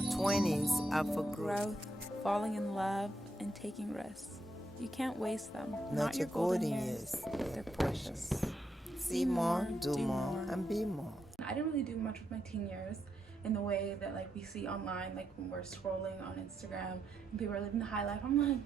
20s are for growth, falling in love, and taking risks. You can't waste them. Not your golden years. They're precious. See more, do more, and be more. I didn't really do much with my teen years in the way that like we see online, like when we're scrolling on Instagram and people are living the high life. I'm like,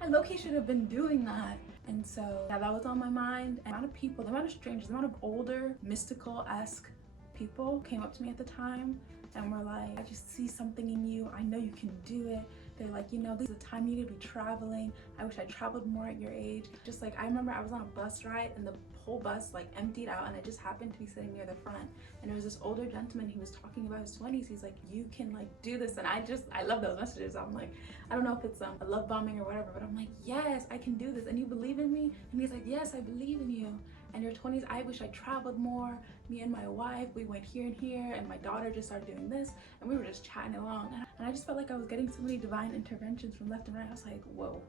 I low-key should have been doing that. And so yeah, that was on my mind. And the amount of people, the amount of strangers, the amount of older, mystical-esque people came up to me at the time and were like, I just see something in you. I know you can do it. They're like, you know, this is the time you need to be traveling. I wish I traveled more at your age. Just like, I remember I was on a bus ride and the whole bus like emptied out and I just happened to be sitting near the front. And there was this older gentleman, he was talking about his 20s. He's like, you can like do this. And I love those messages. I'm like, I don't know if it's a love bombing or whatever, but I'm like, yes, I can do this. And you believe in me? And he's like, yes, I believe in you. And your 20s, I wish I traveled more. Me and my wife, we went here and here, and my daughter just started doing this, and we were just chatting along. And I just felt like I was getting so many divine interventions from left and right. I was like, whoa,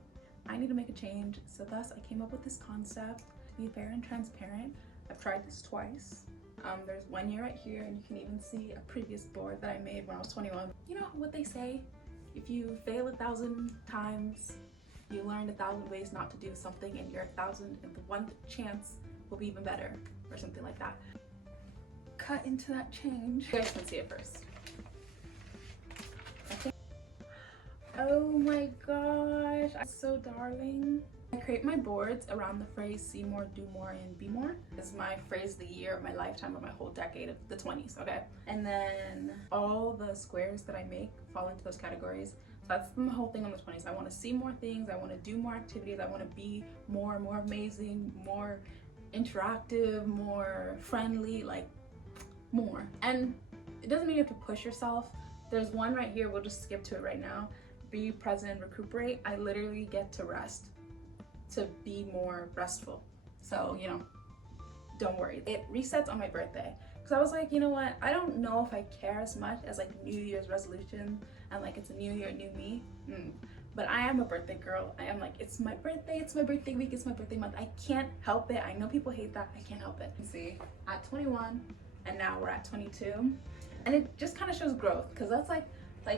I need to make a change. So thus, I came up with this concept, be fair and transparent. I've tried this twice. There's 1 year right here, and you can even see a previous board that I made when I was 21. You know what they say? If you fail 1,000 times, you learn 1,000 ways not to do something, and your 1,001th chance will be even better, or something like that. Cut into that change. You guys can see it first. Okay. Oh my gosh, I'm so darling. I create my boards around the phrase see more, do more, and be more. It's my phrase of the year, of my lifetime, of my whole decade of the 20s, okay? And then all the squares that I make fall into those categories. So that's the whole thing on the 20s. I want to see more things, I want to do more activities, I want to be more amazing, more interactive, more friendly, like more. And it doesn't mean you have to push yourself. There's one right here, we'll just skip to it right now. Be present, recuperate. I literally get to rest, to be more restful. So, you know, don't worry. It resets on my birthday. Because I was like, you know what? I don't know if I care as much as like New Year's resolution and like it's a new year, new me. But I am a birthday girl. I am like, it's my birthday week, it's my birthday month. I can't help it. I know people hate that. I can't help it. You see, at 21 and now we're at 22. And it just kind of shows growth because that's like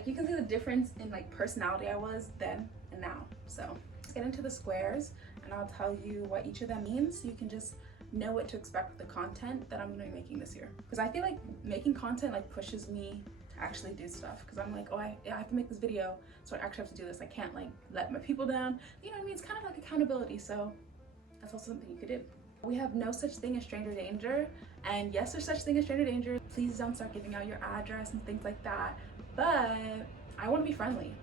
you can see the difference in like personality I was then and now. So let's get into the squares and I'll tell you what each of them means so you can just know what to expect with the content that I'm gonna be making this year. Because I feel like making content like pushes me to actually do stuff. Because I'm like, oh, I have to make this video, so I actually have to do this. I can't like let my people down. You know what I mean? It's kind of like accountability. So that's also something you could do. We have no such thing as stranger danger. And yes, there's such thing as stranger danger. Please don't start giving out your address and things like that. But I want to be friendly.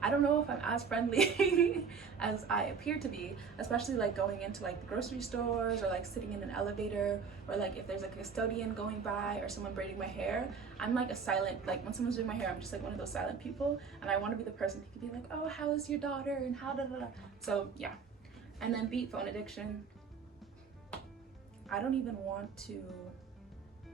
I don't know if I'm as friendly as I appear to be, especially like going into like the grocery stores or like sitting in an elevator or like if there's a custodian going by or someone braiding my hair. I'm like a silent, like when someone's doing my hair, I'm just like one of those silent people and I want to be the person who can be like, oh, how is your daughter and how da da da. So yeah. And then beat phone addiction. I don't even want to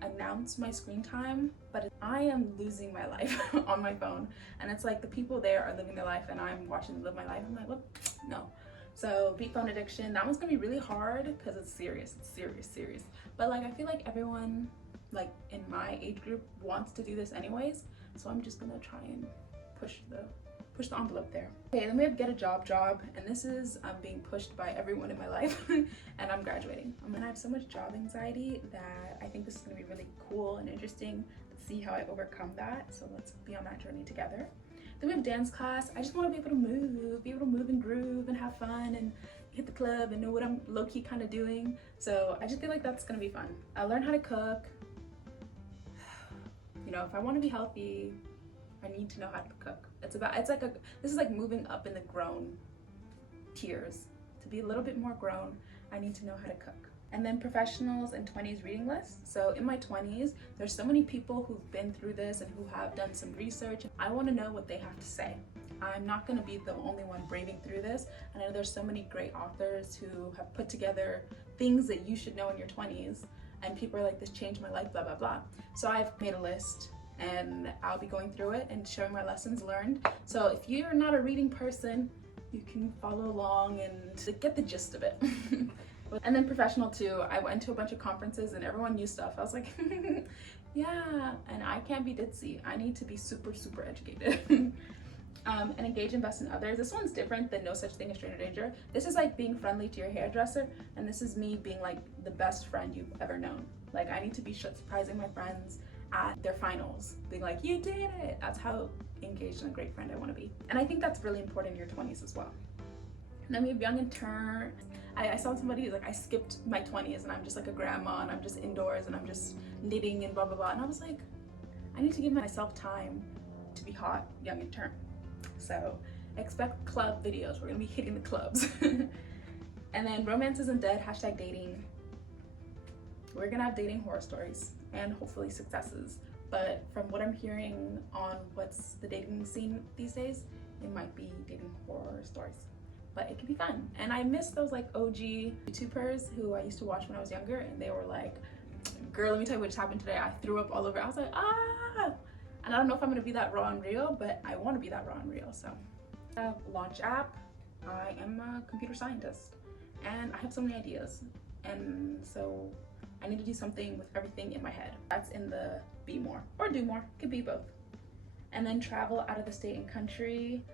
announce my screen time, but I am losing my life on my phone, and it's like the people there are living their life and I'm watching them live my life. I'm like, what? No. So beat phone addiction, that one's gonna be really hard because it's serious, but like I feel like everyone like in my age group wants to do this anyways, so I'm just gonna try and push the envelope there. Okay, then we have get a job, and this is being pushed by everyone in my life and I'm graduating. I have so much job anxiety that I think this is gonna be really cool and interesting to see how I overcome that. So let's be on that journey together. Then we have dance class. I just want to be able to move and groove and have fun and hit the club and know what I'm low-key kind of doing. So I just feel like that's gonna be fun. I'll learn how to cook. You know, if I want to be healthy, I need to know how to cook. This is like moving up in the grown tiers. To be a little bit more grown, I need to know how to cook. And then professionals and 20s reading list. So in my 20s, there's so many people who've been through this and who have done some research. I want to know what they have to say. I'm not going to be the only one braving through this. I know there's so many great authors who have put together things that you should know in your 20s. And people are like, this changed my life, blah, blah, blah. So I've made a list and I'll be going through it and showing my lessons learned. So if you're not a reading person, you can follow along and get the gist of it. And then professional too, I went to a bunch of conferences and everyone knew stuff. I was like, Yeah, and I can't be ditzy. I need to be super, super educated. And engage, invest in others. This one's different than no such thing as stranger danger. This is like being friendly to your hairdresser, and this is me being like the best friend you've ever known. Like I need to be surprising my friends at their finals, being like, you did it. That's how engaged and a great friend I want to be. And I think that's really important in your 20s as well. And then we have young and turn. I saw somebody who's like, I skipped my 20s and I'm just like a grandma and I'm just indoors and I'm just knitting and blah blah blah. And I was like, I need to give myself time to be hot, young and turn. So expect club videos. We're gonna be hitting the clubs. And then romance isn't dead, hashtag dating. We're gonna have dating horror stories and hopefully successes. But from what I'm hearing on what's the dating scene these days, it might be dating horror stories. But it can be fun. And I miss those like OG YouTubers who I used to watch when I was younger, and they were like, girl, let me tell you what just happened today. I threw up all over. I was like, ah! And I don't know if I'm gonna be that raw and real, but I wanna be that raw and real, so. Launch app. I am a computer scientist and I have so many ideas. And so I need to do something with everything in my head. That's in the be more or do more, could be both. And then travel out of the state and country.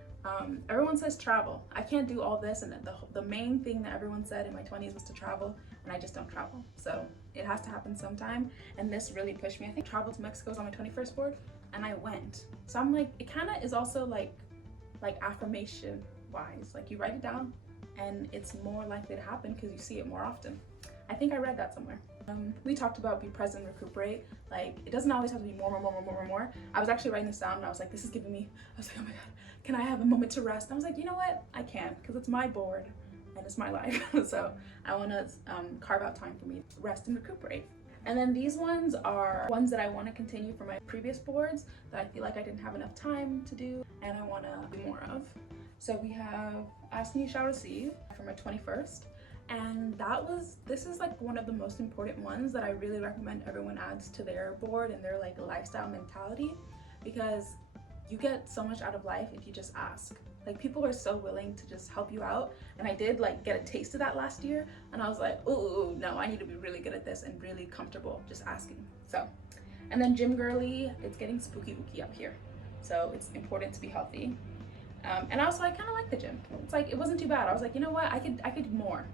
Everyone says travel. I can't do all this, and the main thing that everyone said in my 20s was to travel, and I just don't travel. So it has to happen sometime, and this really pushed me. I think travel to Mexico was on my 21st board, and I went. So I'm like, it kind of is also like affirmation wise, like you write it down and it's more likely to happen because you see it more often. I think I read that somewhere. We talked about be present, recuperate. Like it doesn't always have to be more. I was actually writing this down and I was like, this is giving me, I was like, oh my God, can I have a moment to rest? And I was like, you know what? I can, because it's my board and it's my life. So I want to carve out time for me to rest and recuperate. And then these ones are ones that I want to continue for my previous boards that I feel like I didn't have enough time to do and I want to do more of. So we have Ask and You Shall Receive for my 21st. And this is like one of the most important ones that I really recommend everyone adds to their board and their like lifestyle mentality, because you get so much out of life if you just ask. Like people are so willing to just help you out, and I did like get a taste of that last year, and I was like, oh no, I need to be really good at this and really comfortable just asking. So, and then gym girly, it's getting spooky ooky up here, so it's important to be healthy. And also I kind of like the gym. It's like it wasn't too bad. I was like, you know what, I could do more.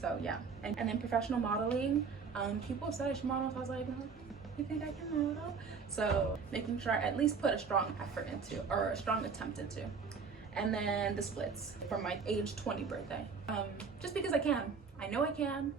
So yeah, and then professional modeling. People said I should model, so I was like, you think I can model? So making sure I at least put a strong effort into, or a strong attempt into. And then the splits for my age 20 birthday. Just because I can. I know I can,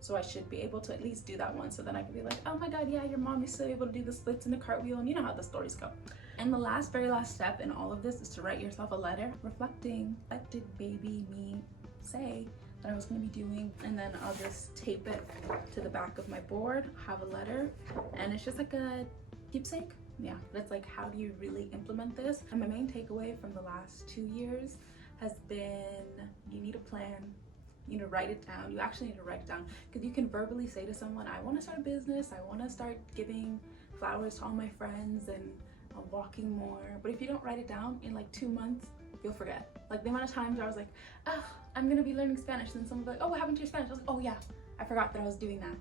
so I should be able to at least do that one, so then I can be like, oh my God, yeah, your mom is still able to do the splits and the cartwheel, and you know how the stories go. And the very last step in all of this is to write yourself a letter reflecting, what did baby me say that I was going to be doing? And then I'll just tape it to the back of my board, have a letter, and it's just like a keepsake. Yeah, that's like, how do you really implement this? And my main takeaway from the last 2 years has been, you need a plan. You need to write it down. You actually need to write it down, because you can verbally say to someone, I want to start a business, I want to start giving flowers to all my friends and walking more. But if you don't write it down, in like 2 months, you'll forget. Like the amount of times I was like, oh, I'm gonna be learning Spanish, and someone's like, oh, what happened to your Spanish? I was like, oh yeah, I forgot that I was doing that.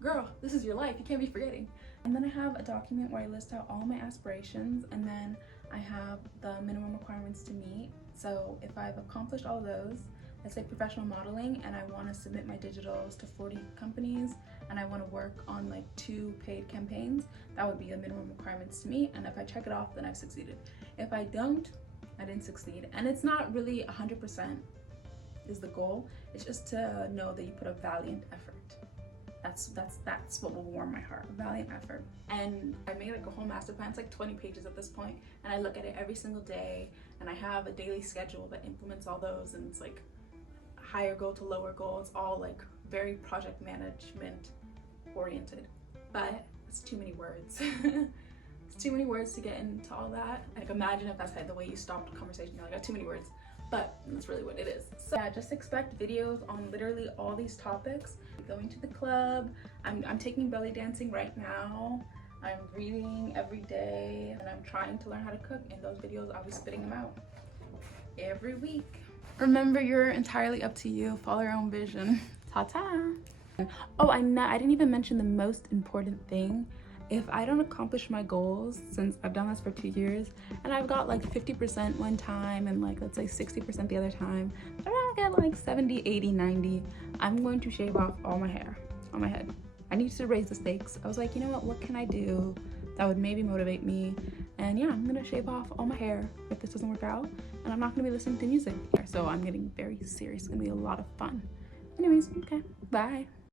Girl, this is your life, you can't be forgetting. And then I have a document where I list out all my aspirations, and then I have the minimum requirements to meet. So if I've accomplished all those, let's say professional modeling, and I want to submit my digitals to 40 companies, and I want to work on like 2 paid campaigns, that would be the minimum requirements to meet. And if I check it off, then I've succeeded. If I don't, I didn't succeed. And it's not really 100% is the goal. It's just to know that you put a valiant effort. That's what will warm my heart, a valiant effort. And I made like a whole master plan. It's like 20 pages at this point, and I look at it every single day, and I have a daily schedule that implements all those, and it's like higher goal to lower goal. It's all like very project management oriented, but it's too many words. It's too many words to get into all that. Like imagine if that's like the way you stopped a conversation, you're like, I got too many words, but that's really what it is. So yeah, just expect videos on literally all these topics. Going to the club, I'm taking belly dancing right now, I'm reading every day, and I'm trying to learn how to cook. In those videos, I'll be spitting them out every week. Remember, you're entirely up to you. Follow your own vision. Ta-ta. Oh, I didn't even mention the most important thing, if I don't accomplish my goals, since I've done this for 2 years and I've got like 50% one time and like let's say 60% the other time, but I don't get like 70, 80, 90, I'm going to shave off all my hair on my head. I need to raise the stakes. I was like, you know what can I do that would maybe motivate me? And yeah, I'm gonna shave off all my hair if this doesn't work out, and I'm not gonna be listening to music. So I'm getting very serious. It's gonna be a lot of fun. Anyways, okay, bye.